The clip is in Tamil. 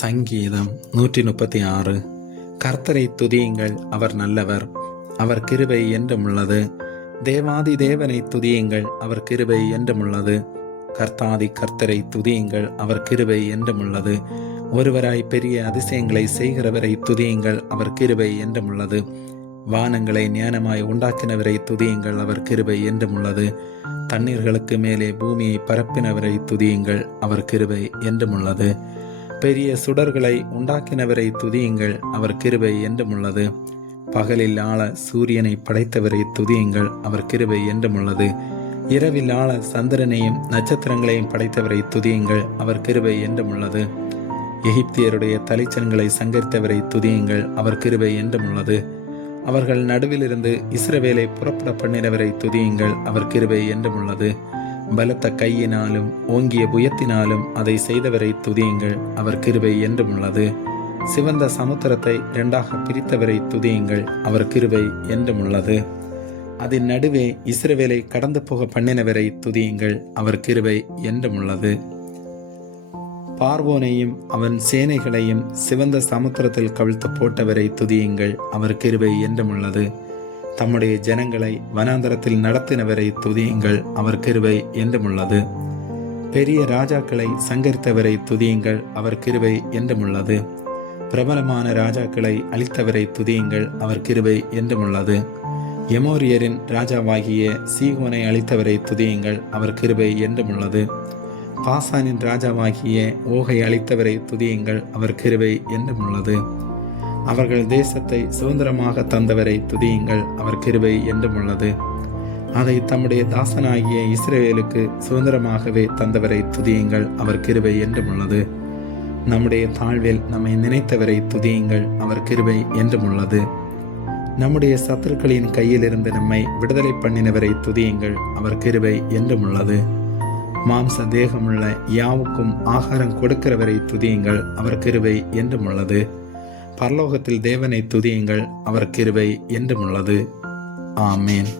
சங்கீதம் நூற்றி முப்பத்தி ஆறு கர்த்தரை துதியுங்கள் அவர் நல்லவர் அவர் கிருபை என்றும் உள்ளது தேவாதி தேவனை துதியுங்கள் அவர் கிருபை என்றும் உள்ளது கர்த்தாதி கர்த்தரை துதியுங்கள் அவர் கிருபை என்றும் உள்ளது ஒருவராய் பெரிய அதிசயங்களை செய்கிறவரை துதியுங்கள் அவர் கிருபை என்றும் உள்ளது வானங்களை ஞானமாய் உண்டாக்கினவரை துதியுங்கள் அவர் கிருபை என்றும் உள்ளது தண்ணீர்களுக்கு மேலே பூமியை பரப்பினவரை துதியுங்கள் அவர் கிருபை என்றும் உள்ளது பெரிய சுடர்களை உண்டாக்கினவரை துதியுங்கள் அவர் கிருபை என்றும் உள்ளது பகலில் ஆள சூரியனை படைத்தவரை துதியுங்கள் அவர் கிருபை என்றும் உள்ளது இரவில் ஆள சந்திரனையும் நட்சத்திரங்களையும் படைத்தவரை துதியுங்கள் அவர் கிருபை என்றும் உள்ளது எகிப்தியருடைய தலைச்சன்களை சங்கரித்தவரை துதியுங்கள் அவர் கிருபை என்றும் உள்ளது அவர்கள் நடுவிலிருந்து இஸ்ரவேலை புறப்பட பண்ணினவரை துதியுங்கள் அவர் கிருபை என்றும் உள்ளது பலத்த கையினாலும் ஓங்கிய புயத்தினாலும் அதை செய்தவரை துதியுங்கள் அவர் கிருபை என்றும் உள்ளது சிவந்த சமுத்திரத்தை இரண்டாக பிரித்தவரை துதியுங்கள் அவர் கிருபை என்றும் உள்ளது அதன் நடுவே இஸ்ரவேலை கடந்து போக பண்ணினவரை துதியுங்கள் அவர் கிருபை என்றும் உள்ளது பார்வோனையும் அவன் சேனைகளையும் சிவந்த சமுத்திரத்தில் கவிழ்த்து போட்டவரை துதியுங்கள் அவர் கிருபை என்றும் உள்ளது தம்முடைய ஜனங்களை வனாந்தரத்தில் நடத்தினவரை துதியுங்கள் அவர் கிருவை என்றுமுள்ளது பெரிய ராஜாக்களை சங்கரித்தவரை துதியுங்கள் அவர் கிருவை என்றுமுள்ளது பிரபலமான ராஜாக்களை அழித்தவரை துதியுங்கள் அவர் கிருவை என்றுமுள்ளது எமோரியரின் ராஜாவாகிய சீகோனை அழித்தவரை துதியுங்கள் அவர் கிருவை என்றுமுள்ளது பாசானின் ராஜாவாகிய ஓகை அழித்தவரை துதியுங்கள் அவர் கிருவை என்றுமுள்ளது அவர்கள் தேசத்தை சுதந்திரமாக தந்தவரை துதியுங்கள் அவர் கிருபை என்றும் உள்ளது அதை தம்முடைய தாசனாகிய இஸ்ரேலுக்கு சுதந்திரமாகவே தந்தவரை துதியுங்கள் அவர் கிருபை என்றும் உள்ளது நம்முடைய தாழ்வில் நம்மை நினைத்தவரை துதியுங்கள் அவர் கிருபை என்றும் உள்ளது நம்முடைய சத்துருக்களின் கையிலிருந்து நம்மை விடுதலை பண்ணினவரை துதியுங்கள் அவர் கிருபை என்றும் உள்ளது மாம்ச தேகமுள்ள யாவுக்கும் ஆகாரம் கொடுக்கிறவரை துதியுங்கள் அவர் கிருபை என்றும் உள்ளது பரலோகத்தில் தேவனை துதியுங்கள் அவர் கிருவை என்றும் உள்ளது ஆமேன்